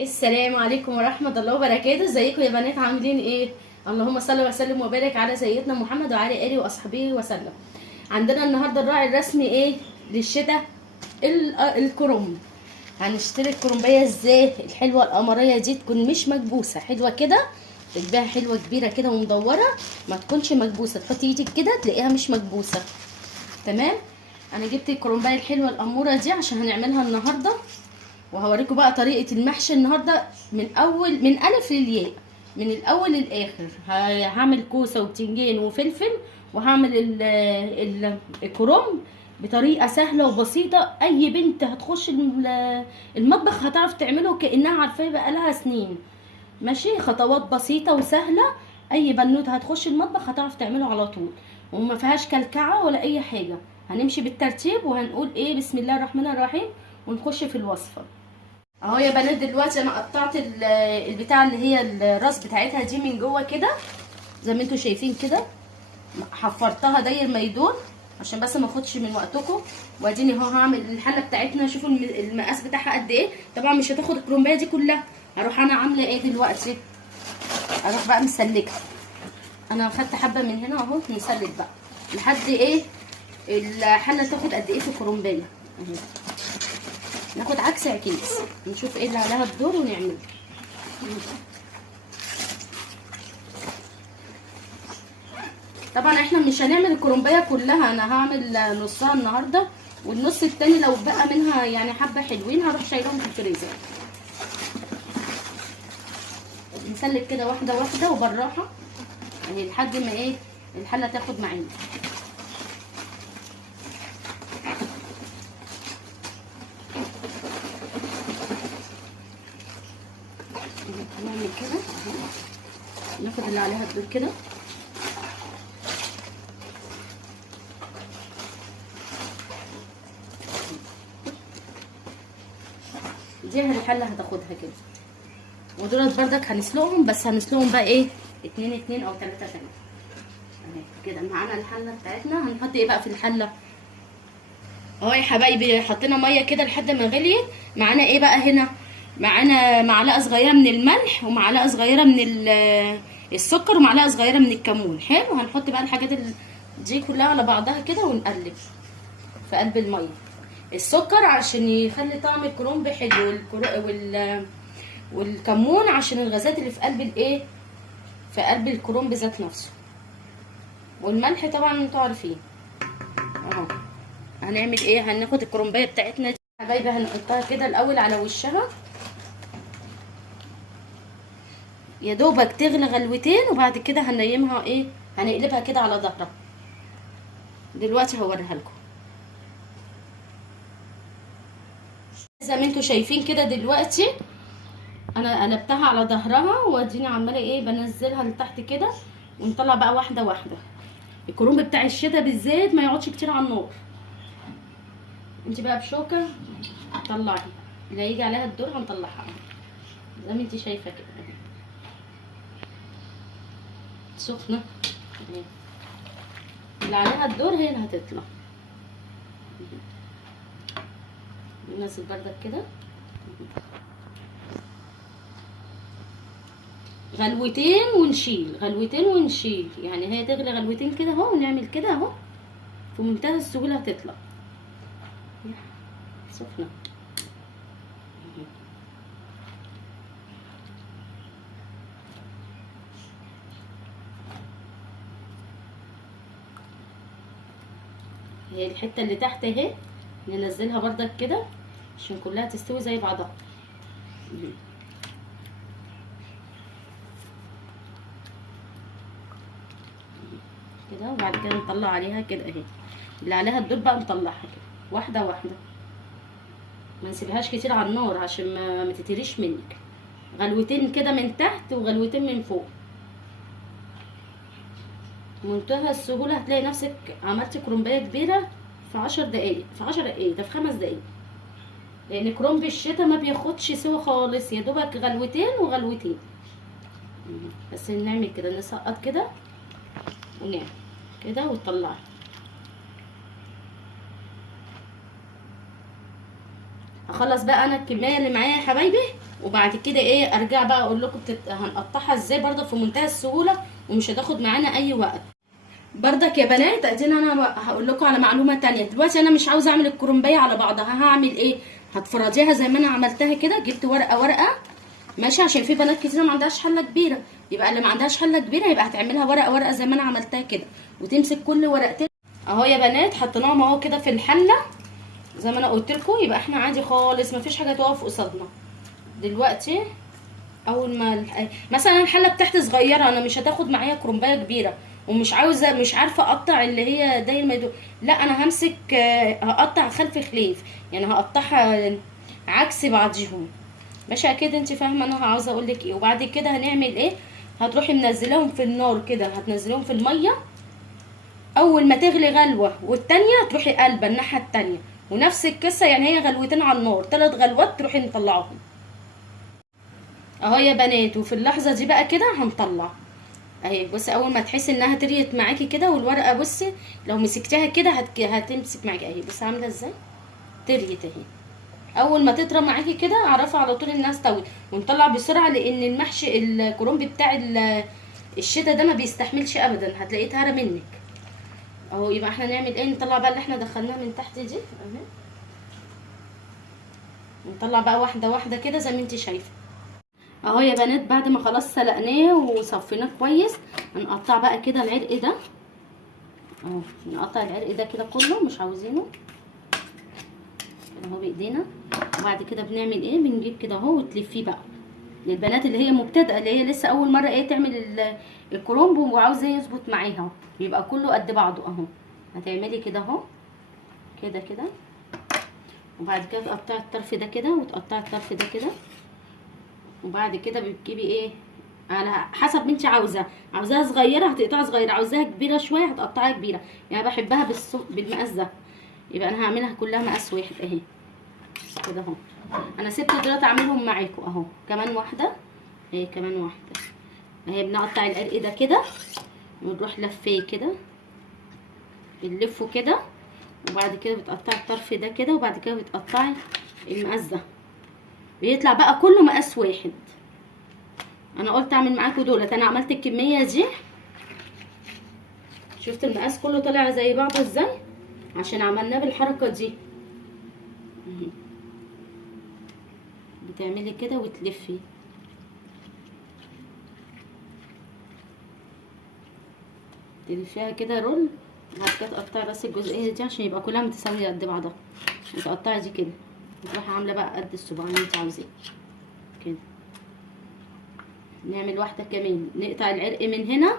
السلام عليكم ورحمة الله وبركاته. ازيكم يا بنات؟ عاملين ايه؟ اللهم صل وسلم وبارك على سيدنا محمد وعلى اله واصحابه وسلم. عندنا النهارده الراعي الرسمي ايه للشتاء؟ الكرنب. هنشتري الكرنبيه ازاي الحلوه القمريه دي، تكون مش مكبوسه، حلوه كده، تتباع حلوه كبيره كده ومدوره، ما تكونش مكبوسه، تحطي ايدك كده تلاقيها مش مكبوسه. تمام. انا جبت الكرنبيه الحلوه الاموره دي عشان هنعملها النهارده، وهوريكم بقى طريقة المحشي النهاردة من ألف للياء، من الأول للآخر. هعمل كوسة وبتنجان وفلفل، وهعمل الكرنب بطريقة سهلة وبسيطة. أي بنت هتخش المطبخ هتعرف تعمله كأنها عارفاه بقالها سنين. ماشي، خطوات بسيطة وسهلة، أي بنوتة هتخش المطبخ هتعرف تعمله على طول، وما فيهاش كلكعة ولا أي حاجة. هنمشي بالترتيب وهنقول ايه بسم الله الرحمن الرحيم ونخش في الوصفة. اهو يا بنات، دلوقتي انا قطعت البتاع اللي هي الراس بتاعتها دي من جوه كده زي ما انتم شايفين كده. حفرتها داير ما يدور عشان بس ما اخدش من وقتكم. واديني اهو هعمل الحله بتاعتنا. شوفوا المقاس بتاعها قد ايه. طبعا مش هتاخد الكرومبيه دي كلها. هروح انا عامله ايه دلوقتي؟ اروح بقى مسلكه. انا خدت حبه من هنا اهو، نسلك بقى لحد ايه الحله تاخد قد ايه في الكرومبيه اهي. ناخد عكس عكيس نشوف ايه اللي عليها الدور ونعمله. طبعا احنا مش هنعمل الكرنبيه كلها، انا هعمل نصها النهارده، والنص التاني لو بقى منها يعني حبه حلوين هروح شايلهم في الفريزر. نسلك كده واحده واحده وبالراحه يعني لحد ما ايه الحله تاخد معانا. نعمل كده، ناخد اللي عليها الدور كده. دي الحله هتاخدها كده، ودولت بردك هنسلقهم، بس هنسلقهم بقى ايه 2 او 3 تاني اهي كده. معانا الحله بتاعتنا، هنحط ايه بقى في الحله اهو يا حبايبي. حطينا ميه كده لحد ما غليت. معانا ايه بقى هنا؟ معانا معلقه صغيره من الملح، ومعلقه صغيره من السكر، ومعلقه صغيره من الكمون. حلو. هنحط بقى الحاجات دي كلها على بعضها كده ونقلب في قلب الميه. السكر عشان يخلي طعم الكرنب حلو، والكمون عشان الغازات اللي في قلب الايه في قلب الكرنب ذات نفسه، والملح طبعا انتوا عارفين اهو. هنعمل ايه؟ هناخد الكرنبيه بتاعتنا دي حبايبي، هنحطها كده الاول على وشها يا دوبك تغلي غلوتين، وبعد كده هنيمها ايه هنقلبها كده على ظهرها. دلوقتي هوريها لكم زي ما انتوا شايفين كده. دلوقتي انا قلبتها على ظهرها، واديني عماله ايه بنزلها لتحت كده، ونطلع بقى واحده واحده. الكرنب بتاع الشتا بالذات ما يقعدش كتير على النار. انت بقى بشوكه طلعي اللي هيجي عليها الدور هنطلعها زي ما انت شايفه كده سخنه. اللي عليها الدور هي اللي هتطلع. ننزل بردك كده غلوتين ونشيل، غلوتين ونشيل، يعني هي تغلي غلوتين كده اهو، ونعمل كده اهو في منتهى السهوله هتطلع سخنه. هي الحته اللي تحت اهي ننزلها بردك كده عشان كلها تستوي زي بعضها كده. وبعد كده نطلع عليها كده اهي، اللي عليها الدور بقى نطلعها كده واحده واحده، ما نسيبهاش كتير على النار عشان ما تتهريش منك. غلوتين كده من تحت وغلوتين من فوق. منتهى السهوله هتلاقي نفسك عملتي كرنبايه كبيره في 10 دقايق، في 10 دقايق، ده في 5 دقايق، لان كرنب الشتا ما بياخدش سوا خالص، يا دوبك غلوتين وغلوتين. بس نعمل كده، نسقط كده ونعمل كده وتطلعي. هخلص بقى انا الكميه اللي معايا يا حبايبي وبعد كده ايه ارجع بقى اقول لكم هنقطعها ازاي برضه في منتهى السهوله ومش هتاخد معانا اي وقت. برضك يا بنات ادينا انا هقول لكم على معلومه تانية. دلوقتي انا مش عاوزه اعمل الكرنبيه على بعضها، هعمل ايه؟ هتفرضيها زي ما انا عملتها كده. جبت ورقه ورقه ماشي، عشان في بنات كتير ما عندهاش حله كبيره، يبقى اللي ما عندهاش حله كبيره يبقى هتعملها ورقه ورقه زي ما انا عملتها كده، وتمسك كل ورقتين اهو يا بنات. حطيناهم اهو كده في الحله زي ما انا قلت لكم، يبقى احنا عادي خالص مفيش حاجه تقف قصادنا. دلوقتي اول ما مثلا الحله بتاعتي صغيره، انا مش هتاخد معايا كرنبايه كبيره، ومش عاوزه مش عارفه اقطع اللي هي داير ما يدور، لا انا همسك هقطع خلف خليف، يعني هقطعها عكس بعضهم ماشي. اكيد انت فاهمه انا عاوزه اقول لك ايه. وبعد كده هنعمل ايه؟ هتروحي منزلاهم في النار كده، هتنزليهم في الميه اول ما تغلي غلوه والتانيه تروحي قلبه الناحيه التانيه، ونفس القصه يعني هي غلوتين على النار 3 غلوات تروحي مطلعوهم اهو يا بنات. وفي اللحظه دي بقى كده هنطلع اهي. بصي اول ما تحسي انها طريت معاكي كده والورقه بصي لو مسكتيها كده هتمسك معاكي اهي. بصي عامله ازاي طريت اهي. اول ما تطرى معاكي كده اعرفي على طول انها استوت. ونطلع بسرعه لان المحشي الكرنب بتاع الشتا ده ما بيستحملش ابدا، هتلاقيه اتهرى منك اهو. يبقى احنا نعمل ايه؟ نطلع بقى اللي احنا دخلناها من تحت دي اهي، نطلع بقى واحده واحده كده زي ما انت شايفه اهو يا بنات. بعد ما خلاص سلقناه وصفيناه كويس هنقطع بقى كده العرق ده اهو. نقطع العرق ده كده كله مش عاوزينه اهو بايدينا. وبعد كده بنعمل ايه؟ بنجيب كده اهو وتلفيه بقى للبنات اللي هي مبتدئه، اللي هي لسه اول مره ايه تعمل الكرنب وعاوزه يظبط معاها، بيبقى كله قد بعضه اهو. هتعملي كده اهو كده كده، وبعد كده تقطعي الطرف ده كده وتقطعي الطرف ده كده. وبعد كده بتجيبي ايه على حسب ما انت عاوزاها صغيره هتقطعها صغيره، عاوزاها كبيره شويه هتقطعها كبيره، يعني بحبها بالمقاس ده. يبقى انا هعملها كلها مقاس واحد اهي كده اهو. انا سبت دلوقتي اعملهم معاكم اهو. كمان واحده اهي، كمان واحده اهي. بنقطع العرق ده كده ونروح لفيه كده، بنلفه كده. وبعد كده بتقطعي الطرف ده كده، وبعد كده بتقطعي المقاس ده، بيطلع بقى كله مقاس واحد. انا قلت اعمل معاكم دولت، انا عملت الكميه دي شفت المقاس كله طالع زي بعضه ازاي عشان عملناه بالحركه دي. بتعملي كده وتلفي تلفيها كده رول. وبعد كده تقطعي راس الجزئيه دي عشان يبقى كلها متساويه قد بعضها، وتقطعي دي كده وتروحي عامله بقى قد الصباع اللي انت عاوزاه كده. نعمل واحده كمان، نقطع العرق من هنا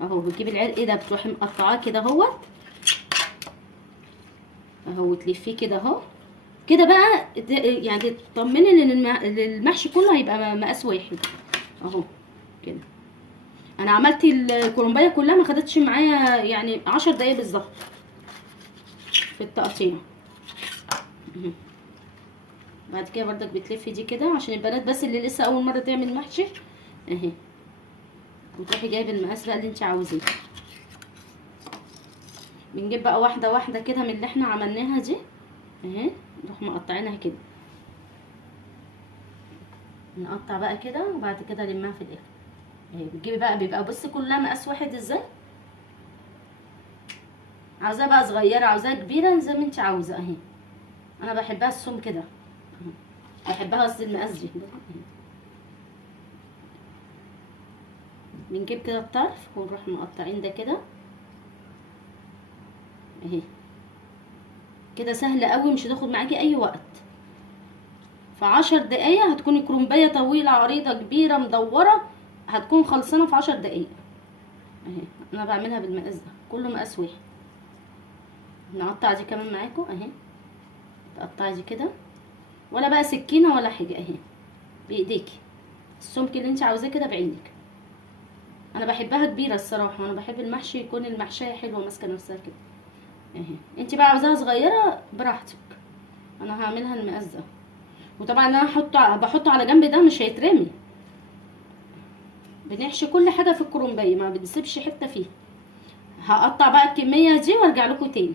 اهو. بتجيبي العرق ده بتروحي مقطعاه كده اهوت اهو، وتلفيه كده اهو كده بقى. يعني تطمني ان المحشي كله هيبقى مقاس واحد اهو كده. انا عملت الكرنبايه كلها ما خدتش معايا يعني 10 دقايق بالظبط في التقطيع. بعد كده بردك بتلفي دي كده عشان البنات بس اللي لسه اول مره تعمل محشي اهي. وتروحي جايبه المقاس بقى اللي انت عاوزاه. بنجيب بقى واحده واحده كده من اللي احنا عملناها دي اهي، نروح مقطعينها كده. نقطع بقى كده وبعد كده نلمها في الاخر اهي. بتجيبي بقى بيبقى بصي كلها مقاس واحد ازاي. عاوزاها بقى صغيره عاوزاها كبيره زي ما انت عاوزه اهي. انا بحبها السم كده بحبها قصدي المقاس دي. بنجيب كده الطرف ونروح مقطعين ده كده اهي كده. سهله قوي مش هتاخد معاكي اي وقت. في 10 دقايق هتكوني كرنبايه طويله عريضه كبيره مدوره هتكون خلصانه في 10 دقايق اهي. انا بعملها بالمقاس ده كله مقاس واحد. نقطع دي كمان معاكم اهي. تقطعي دي كده ولا بقى سكينه ولا حاجه اهي، بايديكي السمك اللي انت عاوزاه كده بعينك. انا بحبها كبيره الصراحه، انا بحب المحشي يكون المحشيه حلوه ماسكه نفسها كده اهي. انت بقى عاوزاها صغيره براحتك، انا هعملها المقاس ده. وطبعا انا بحطه على جنب ده مش هيترمي. بنحشي كل حاجه في الكرنبايه ما بنسيبش حته فيه. هقطع بقى الكميه دي وارجع لكم تاني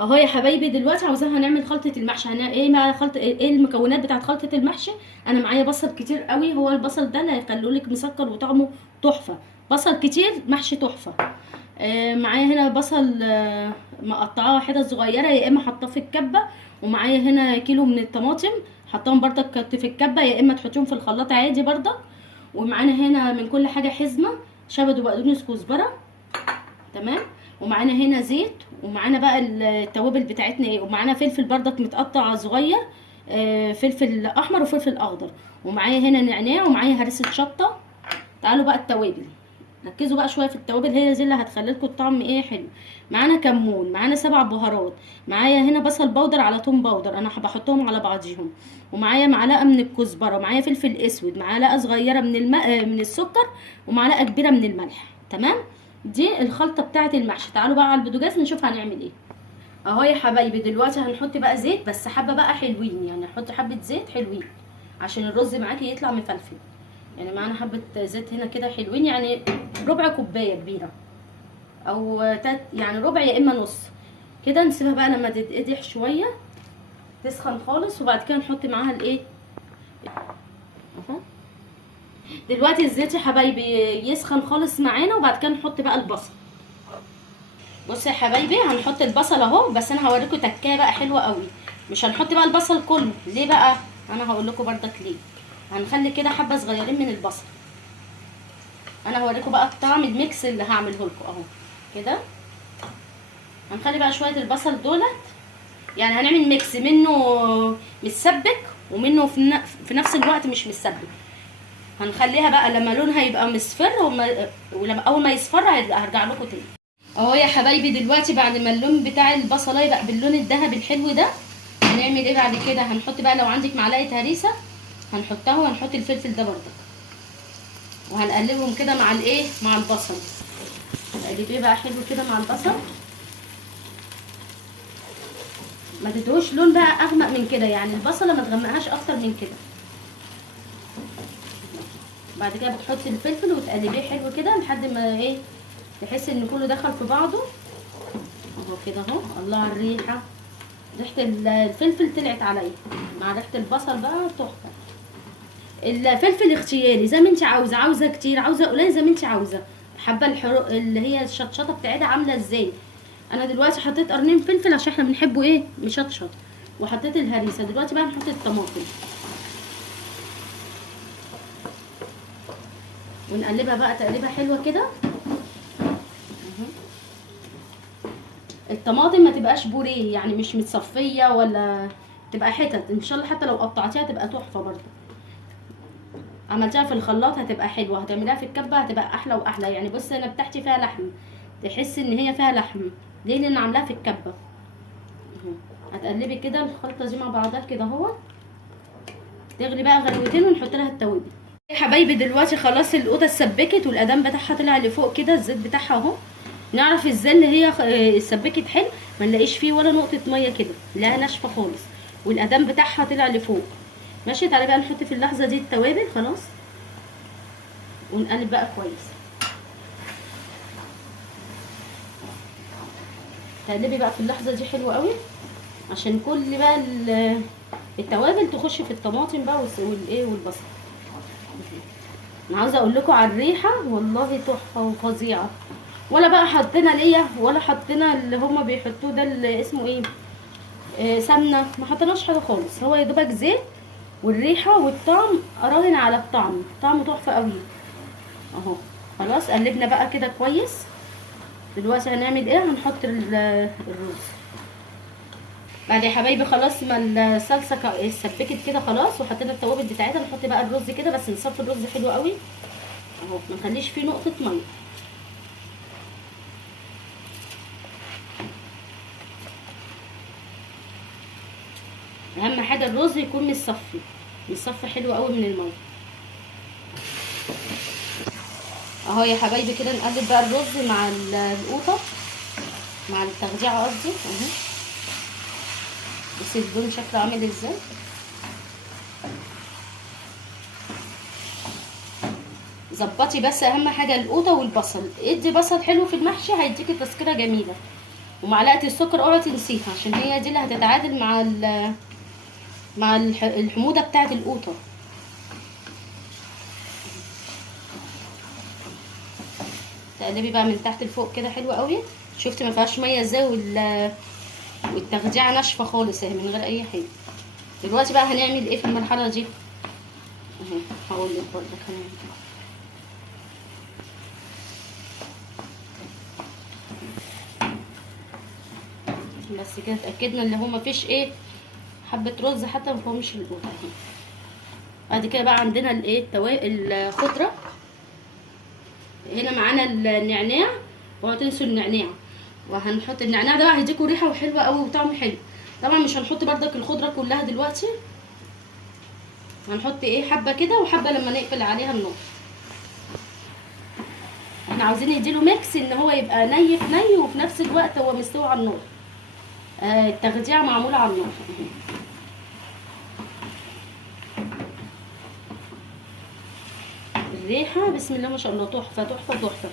اهو يا حبايبي دلوقتي عاوزاها هنعمل خلطه المحشي. ايه مع خلطه ايه المكونات بتاعه خلطه المحشي؟ انا معايا بصل كتير قوي، هو البصل ده اللي هيخليه لك مسكر وطعمه تحفه. بصل كتير محشي تحفه. معايا هنا بصل مقطعاه حتت صغيره، يا اما حطاه في الكبه. ومعايا هنا كيلو من الطماطم حطاهم بردك في الكبه، يا اما تحطيهم في الخلاط عادي بردك. ومعانا هنا من كل حاجه حزمه، شبت وبقدونس كزبره. تمام. ومعانا هنا زيت، ومعانا بقى التوابل بتاعتنا ايه، ومعانا فلفل بردك متقطع صغير، فلفل احمر وفلفل اخضر. ومعايا هنا نعناع، ومعايا هرسه شطه. تعالوا بقى التوابل، ركزوا بقى شويه في التوابل، هي دي اللي هتخلي لكم الطعم ايه حلو. معانا كمون، معانا 7 بهارات، معايا هنا بصل بودر على توم بودر، انا بحطهم على بعضيهم. ومعايا معلقه من الكزبره، معايا فلفل اسود، معلقه صغيره من السكر، ومعلقه كبيره من الملح. تمام. دي الخلطه بتاعه المحشي. تعالوا بقى على البوتاجاز نشوف هنعمل ايه. اهو يا حبايبي دلوقتي هنحط بقى زيت، بس حبه بقى حلوين، يعني نحط حبه زيت حلوين عشان الرز معاكي يطلع مفلفل. يعني معانا حبه زيت هنا كده حلوين، يعني ربع كوبايه كبيره او يعني ربع يا اما نص كده. نسيبها بقى لما تتقدح شويه تسخن خالص، وبعد كده نحط معاها الايه. اهو دلوقتي الزيت يا حبايبي يسخن خالص معانا، وبعد كده نحط بقى البصل. بصوا يا حبايبي هنحط البصل اهو، بس انا هوريكم تكايه بقى حلوه قوي. مش هنحط بقى البصل كله، ليه بقى؟ انا هقول لكم بردك ليه. هنخلي كده حبه صغيرين من البصل. انا هوريكم بقى الطعم الميكس اللي هعمله لكم اهو كده. هنخلي بقى شويه البصل دولت، يعني هنعمل ميكس منه متسبك ومنه في نفس الوقت مش متسبك. هنخليها بقى لما لونها يبقى مصفر، ولما اول ما يصفر هرجع لكم تاني. اهو يا حبايبي دلوقتي بعد ما اللون بتاع البصله يبقى باللون الذهبي الحلو ده، هنعمل ايه بعد كده؟ هنحط بقى لو عندك معلقه هريسه هنحطها، وهنحط الفلفل ده برضه، وهنقلبهم كده مع الايه، مع البصل. هنقلبيه بقى حلو كده مع البصل، ما تدوش لون بقى اغمق من كده، يعني البصله ما تغمقهاش اكتر من كده. بعد كده بتحطي الفلفل وتقلبيه حلو كده لحد ما ايه، تحسي ان كله دخل في بعضه اهو كده اهو. الله على الريحه، ريحه الفلفل طلعت عليا مع ريحه البصل بقى تحفه. الفلفل اختياري زي ما انت عاوزه، عاوزه كتير عاوزه قليل زي ما انت عاوزه. حابه اللي هي الشطشطه بتاعتها عامله ازاي. انا دلوقتي حطيت قرنين فلفل عشان احنا بنحبه ايه مشطشط، وحطيت الهريسه. دلوقتي بقى هنحط الطماطم ونقلبها بقى تقليبه حلوه كده. الطماطم ما تبقاش بوريه، يعني مش متصفيه ولا تبقى حتت، ان شاء الله حتى لو قطعتيها تبقى تحفه برضه. عملتها في الخلاط هتبقى حلوه، هتعمليها في الكبه هتبقى احلى واحلى. يعني بصي انا بتاعتي فيها لحم، تحسي ان هي فيها لحم ليه، لان عاملاها في الكبه. هتقلبي كده الخلطه دي مع بعضها كده اهو، تغلي بقى غلوتين ونحط لها التوابل. يا حبايبي دلوقتي خلاص القوطه اتسبكت والقدام بتاعها طلع لفوق كده، الزيت بتاعها اهو. نعرف ازاي اللي هي اتسبكت حلو؟ ما نلاقيش فيه ولا نقطه ميه كده، لا ناشفه خالص، والقدام بتاعها طلع لفوق. ماشي. تعالي بقى نحط في اللحظه دي التوابل خلاص، ونقلب بقى كويس. تقلبي بقى في اللحظه دي حلوه قوي عشان كل بقى التوابل تخش في الطماطم بقى والايه والبصل. انا عاوزه اقول لكم على الريحه والله تحفه وفظيعه. ولا بقى حطينا ليا ولا حطينا اللي هما بيحطوه ده اللي اسمه ايه، سمنه، ما حطيناش حاجه خالص. هو يا دوبك زيت، والريحه والطعم اراهن على الطعم، طعمه تحفه قوي اهو. خلاص قلبنا بقى كده كويس. دلوقتي هنعمل ايه؟ هنحط الرز. بعد يا حبايبي خلاص ما الصلصه اتسبكت كده خلاص، وحطينا التوابل بتاعتها، نحط بقى الرز كده، بس نصفي الرز حلو قوي اهو، ما نخليش فيه نقطه ميه. اهم حاجه الرز يكون متصفي حلو قوي من الميه اهو يا حبايبي كده. نقلب بقى الرز مع القوطه، مع التخديعه قصدي اهو. بصي اللون شكله عامل ازاي. ظبطي بس اهم حاجه القوطه والبصل، ادي بصل حلو في المحشي هيديكي تسكيره جميله. ومعلقه السكر اوعي تنسيها عشان هي دي اللي هتتعادل مع الحموضه بتاعه القوطه. تقلبي بقى من تحت لفوق كده حلوه قوي. شفتي ما فيهاش ميه ازاي، والتغذيه ناشفه خالص اهي من غير اي حاجه. دلوقتي بقى هنعمل ايه في المرحله دي اهي؟ هقول لك برضه هنعمل بس كده. اتاكدنا ان هو مفيش ايه حبه رز حتى ما فيهمش القوطه اهي. بعد كده بقى عندنا الايه الخضره. هنا معانا النعناع، اوعوا تنسوا النعناع. وهنحط النعناع ده بقى هيديكوا ريحه وحلوه قوي وطعم حلو. طبعا مش هنحط بردك الخضره كلها دلوقتي، هنحط ايه حبه كده وحبه لما نقفل عليها النار. احنا عاوزين نديله ميكس ان هو يبقى ني في ني وفي نفس الوقت هو مستوي على النار. التغذيه معموله على النار. الريحه بسم الله ما شاء الله تحفه تحفه تحفه.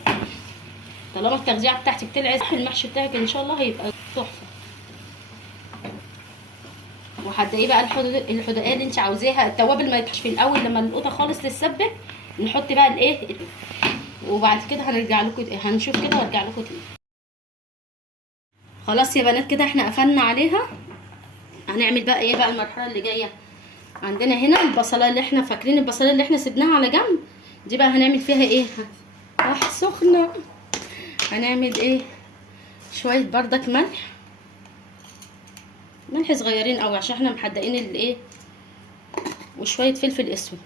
طالما التغذيه بتاعتك طلعت المحشي بتاعك ان شاء الله هيبقى تحفه. وهتلاقيه بقى الحدقيه اللي انت عاوزاها. التوابل ما يتحش في الاول لما القوطه خالص تتسبك، نحط بقى الايه وبعد كده هنرجع لكم هنشوف كده وارجع لكم تاني. خلاص يا بنات كده احنا قفلنا عليها. هنعمل بقى ايه بقى المرحله اللي جايه؟ عندنا هنا البصله اللي احنا فاكرين البصله اللي احنا سيبناها على جنب دي، بقى هنعمل فيها ايه؟ سخنه. هنعمل ايه؟ شويه بردك ملح صغيرين قوي عشان احنا محدقين الايه، وشويه فلفل اسود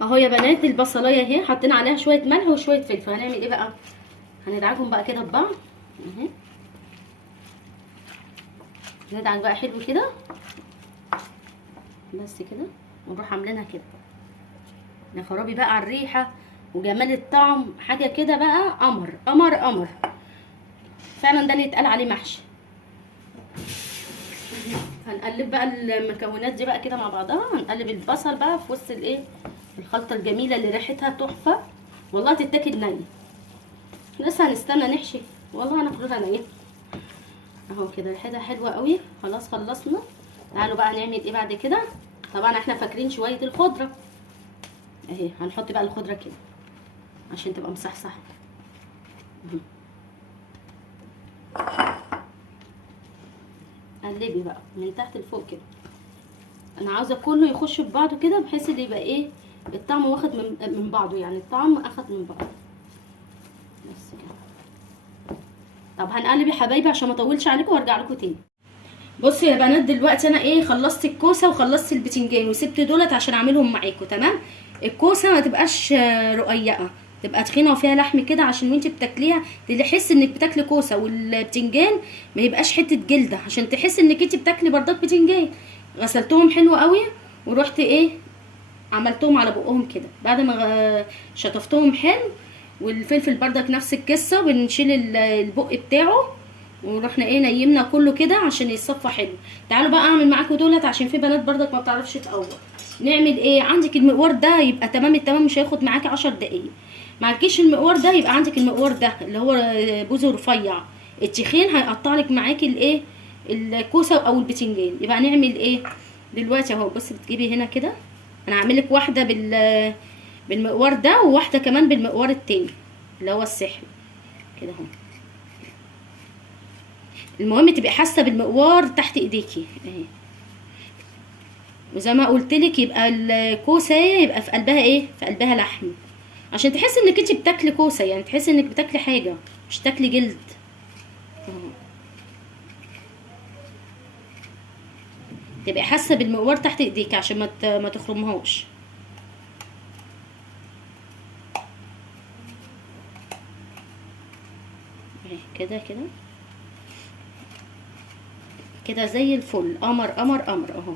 اهو يا بنات. البصلايه اهي حطينا عليها شويه ملح وشويه فلفل. هنعمل ايه بقى؟ هندعكم بقى كده ببعض اهي. ندعك بقى حلو كده بس كده، ونروح عاملينها كده. يا خرابي بقى على الريحه وجمال الطعم، حاجه كده بقى قمر قمر قمر فعلا. ده اللي يتقال عليه محشي. هنقلب بقى المكونات دي بقى كده مع بعضها. هنقلب البصل بقى في وسط الايه الخلطه الجميله اللي ريحتها تحفه والله تتاكل نيه. لسه هنستنى نحشي والله هناكلها نيه اهو كده. ريحتها حلوه قوي. خلاص خلصنا. تعالوا بقى نعمل ايه بعد كده. طبعا احنا فاكرين شويه الخضره اهي. هنحط بقى الخضره كده عشان تبقى مصحصحه. قلبي بقى من تحت لفوق كده. انا عاوزه كله يخش في بعضه كده بحيث ان يبقى ايه الطعم واخد من بعضه، يعني الطعم اخد من بعضه بس كده. طب هنقلب يا حبايبي عشان ما اطولش عليكم وارجع لكم تاني. بصوا يا بنات دلوقتي انا ايه خلصت الكوسه وخلصت البتنجان وسبت دولت عشان اعملهم معاكم. تمام. الكوسه ما تبقاش رقيقه، تبقى تخينه وفيها لحم كده عشان وانت بتاكليها تحس انك بتاكلي كوسه. والبتنجان ما يبقاش حته جلده عشان تحس انك انت بتاكلي بردات بتنجان. غسلتهم حلو قوي ورحت ايه عملتهم على بقهم كده. بعد ما شطفتهم حلو والفلفل بردك نفس القصه، بنشيل البق بتاعه ورحنا ايه نيمنا كله كده عشان يتصفى حلو. تعالوا بقى اعمل معاكم دولت عشان في بنات بردك ما بتعرفش تقور. نعمل ايه؟ عندك المقوار ده يبقى تمام التمام، مش هياخد معاكي 10 دقايق. معكيش المقوار ده يبقى عندك المقوار ده اللي هو بوزه رفيع التخين، هيقطع لك معاكي الايه الكوسه او البتنجان. يبقى نعمل ايه دلوقتي اهو؟ بصي بتجيبي هنا كده، انا هعمل لك واحده بالمقوار ده وواحده كمان بالمقوار التاني اللي هو السحري كده اهو. المهم تبقي حاسه بالمقوار تحت ايديكي اهي. وزي ما قلت لك يبقى الكوسه يبقى في قلبها ايه؟ في قلبها لحم عشان تحسي انك انت بتاكلي كوسه، يعني تحسي انك بتاكلي حاجه مش تاكلي جلد اهو. تبقي حاسه بالمقوار تحت ايديك عشان ما تخرمهاش كده كده كده زي الفل. قمر قمر قمر اهو.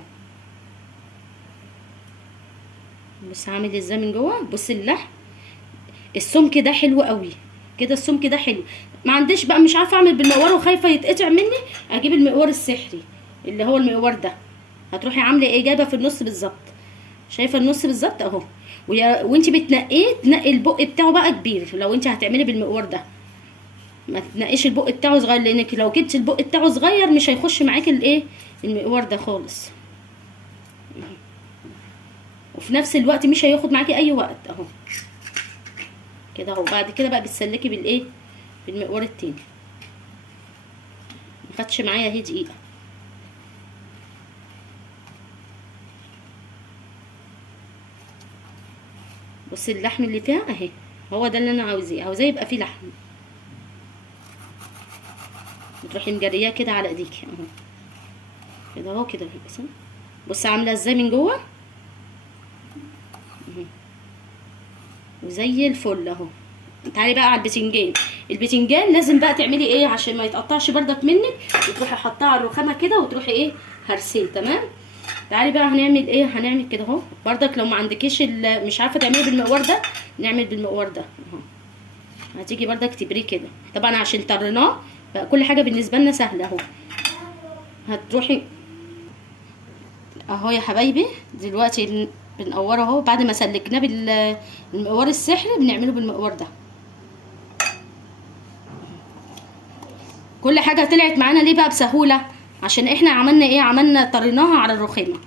بص عامل ازاي من جوه. بص اللحم السمك ده حلو قوي كده. السمك ده حلو. ما عنديش بقى مش عارفه اعمل بالمقوار وخايفه يتقطع مني، اجيب المقوار السحري اللي هو المقوار ده. هتروحي عامله ايه؟ جايبه في النص بالظبط. شايفه النص بالظبط اهو. وانت بتنقيه تنقي البق بتاعه بقى كبير لو انت هتعملي بالمقوار ده. ما تنقيش البق بتاعه صغير، لانك لو جبت البق بتاعه صغير مش هيخش معاكي الايه المقوار ده خالص، وفي نفس الوقت مش هياخد معاكي اي وقت اهو كده اهو. بعد كده بقى بتسلكي بالايه بالمقوار التاني. مخدش معايا اهي دقيقه. بصي اللحم اللي فيها اهي، هو ده اللي انا عاوزاه يبقى فيه لحم. تروحي مجرياه كده على ايديكي اهو كده اهو كده اهي. بصي عامله ازاي من جوه وزي الفل اهو. تعالي بقى على البتنجان. البتنجان لازم بقى تعملي ايه عشان ما يتقطعش بردك منك، وتروحي حاطاه على الرخامه كده وتروحي ايه هرسيه. تمام. تعالي بقى هنعمل ايه، هنعمل كده اهو بردك. لو ما عندكيش مش عارفه تعملي بالمقوار ده، نعمل بالمقوار ده اهو. هتيجي بردك تبريه كده. طبعا عشان طريناه بقى كل حاجه بالنسبه لنا سهله اهو. هتروحي اهو يا حبايبي دلوقتي بنقوره اهو. بعد ما سلكناه بالمقوار السحري بنعمله بالمقوار ده. كل حاجه طلعت معانا ليه بقى بسهوله؟ عشان احنا عملنا ايه، عملنا طريناها على الرخامه.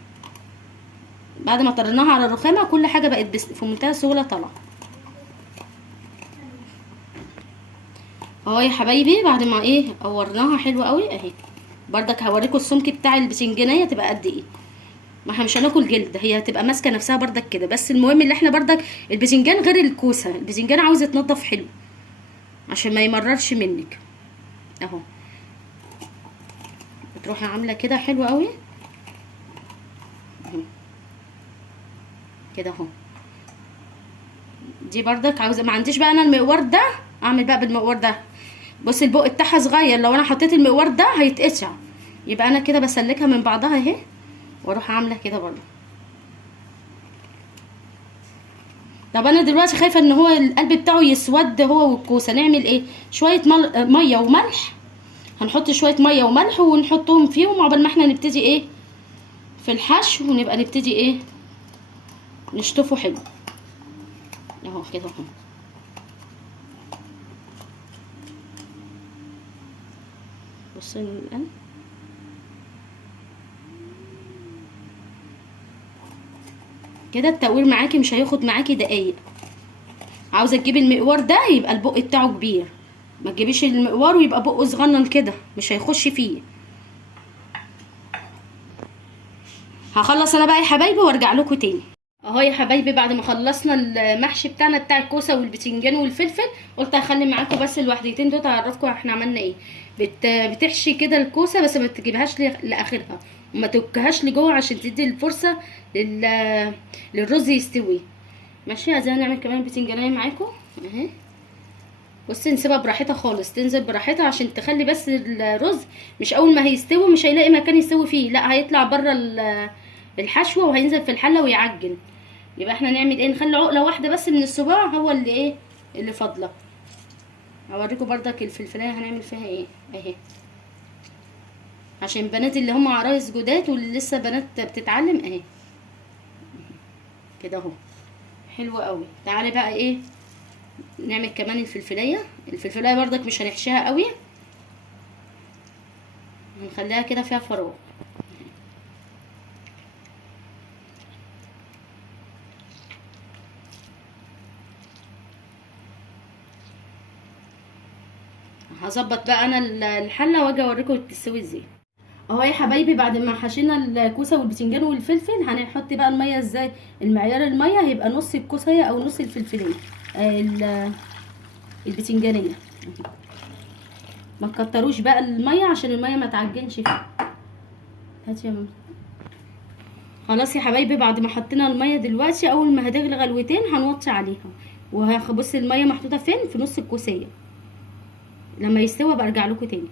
بعد ما طريناها على الرخامه كل حاجه بقت في منتهى السهوله طالعه اهو يا حبايبي. بعد ما ايه قورناها حلوه قوي اهي. بردك هوريكم السمك بتاع البتنجانيه تبقى قد ايه. ما احنا مش هناكل جلد، هي هتبقى ماسكه نفسها بردك كده. بس المهم اللي احنا بردك البتنجان غير الكوسه، البتنجان عاوز يتنضف حلو عشان ما يمررش منك اهو. بتروحي عامله كده حلو قوي اهو كده اهو. دي بردك عاوزه، ما عنديش بقى انا المقوار ده، اعمل بقى بالمقوار ده. بصي البق بتاعها صغير، لو انا حطيت المقوار ده هيتقطع. يبقى انا كده بسلكها من بعضها اهي، واروح عامله كده برضه. طب انا دلوقتي خايفه ان هو القلب بتاعه يسود هو والكوسه. نعمل ايه؟ شويه ميه وملح. هنحط شويه ميه وملح ونحطهم فيهم عقبال ما احنا نبتدي ايه في الحشو، ونبقى نبتدي ايه نشطفه حلو اهو كده اهو. بصي القلب كده. التقوير معاكي مش هياخد معاكي دقايق. عاوزه تجيبي المقوار ده يبقى البق بتاعه كبير، ما تجيبيش المقوار ويبقى بقه صغنن كده مش هيخش فيه. هخلص انا بقى يا حبايبي وارجع لكم تاني اهو يا حبايبي. بعد ما خلصنا المحشي بتاعنا بتاع الكوسه والبتنجان والفلفل، قلت هخلي معاكم بس الوحدتين دول اعرفكم احنا عملنا ايه. بتحشي كده الكوسه بس ما تجيبهاش لاخرها وما تكهاش لجوه عشان تدي الفرصه للرز يستوي. ماشي. عايزين نعمل كمان بتنجانيه معاكم اهي. بصي نسيبها براحتها خالص، تنزل براحتها عشان تخلي بس الرز مش اول ما هيستوي مش هيلاقي مكان يستوي فيه، لا هيطلع بره الحشوه وهينزل في الحله ويعجن. يبقى احنا نعمل ايه، نخلي عقله واحده بس من الصباع هو اللي ايه اللي فاضله. هوريكم بردك الفلفلايه هنعمل فيها ايه اهي، عشان بنات اللي هم عرايس جداد واللي لسه بنات بتتعلم اهي كده اهو حلو قوي. تعالي بقى ايه نعمل كمان الفلفلايه. الفلفلايه بردك مش هنحشيها قوي، هنخليها كده فيها فراغ. هظبط بقى انا الحله واجي اوريكم تسوي ازاي اهو يا حبايبي. بعد ما حشينا الكوسه والبتنجان والفلفل هنحط بقى الميه ازاي. المعيار الميه هيبقى نص الكوسه او نص الفلفليه البتنجانيه. ما تكتروش بقى الميه عشان الميه ما تعجنش فيه. هاتي يا ماما. خلاص يا حبايبي بعد ما حطينا الميه دلوقتي اول ما هتغلي غلوتين هنوطي عليها. وهبص الميه محطوطه فين، في نص الكوسيه. لما يستوي برجع لكم تاني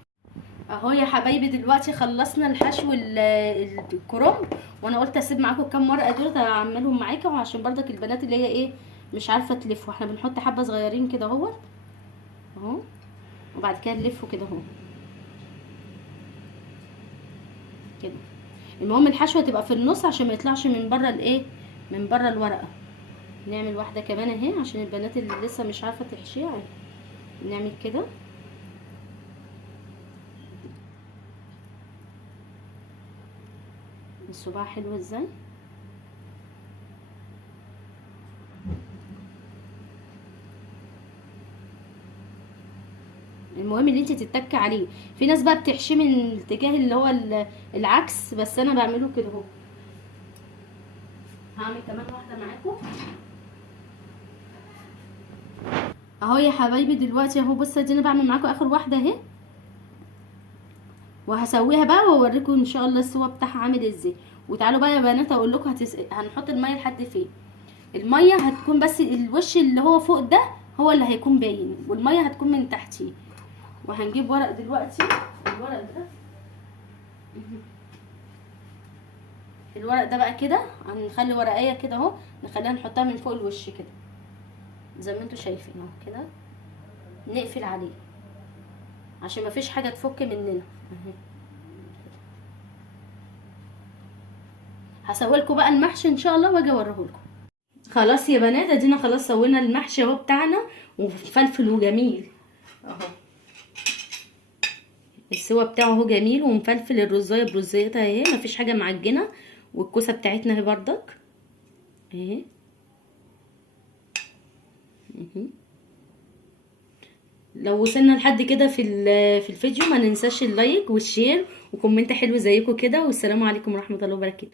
اهو يا حبايبي. دلوقتي خلصنا الحشو الكرنب، وانا قلت اسيب معاكم كام ورقه دول اعملهم معاكم عشان برضك البنات اللي هي ايه مش عارفه تلفوا. احنا بنحط حبه صغيرين كده اهو وبعد كده نلفه كده اهو كده. المهم الحشوه تبقى في النص عشان ما يطلعش من بره الايه من بره الورقه. نعمل واحده كمان اهي عشان البنات اللي لسه مش عارفه تحشيها. نعمل كده الصباع حلو ازاي. المهم ان انت تتك عليه. في ناس بقى بتحشيه من الاتجاه اللي هو العكس، بس انا بعمله كده اهو. هعمل كمان واحده معاكم اهو يا حبايبي. دلوقتي اهو بصوا ادينا بعمل معاكم اخر واحده اهي، وهسويها بقى واوريكم ان شاء الله السوا بتاعها عامل ازاي. وتعالوا بقى يا بنات اقول لكم هنحط الميه لحد فين. الميه هتكون بس الوش اللي هو فوق ده هو اللي هيكون باين، والميه هتكون من تحتيه. وهنجيب ورق دلوقتي. الورق ده الورق ده بقى كده هنخلي ورقيه كده اهو، نخليها نحطها من فوق الوش كده زي ما انتوا شايفين اهو كده. نقفل عليه عشان مفيش حاجه تفك مننا اهي. هسوي لكم بقى المحشي ان شاء الله واجي اوريه لكم. خلاص يا بنات ادينا خلاص سوينا المحشي اهو بتاعنا، ومفلفل وجميل اهو. السوا بتاعه اهو جميل ومفلفل. الرزايه برزيتها اهي مفيش حاجه معجنه، والكوسه بتاعتنا اهي بردك اهي. لو وصلنا لحد كده في الفيديو ما ننساش اللايك والشير وكومنت حلو زيكم كده. والسلام عليكم ورحمه الله وبركاته.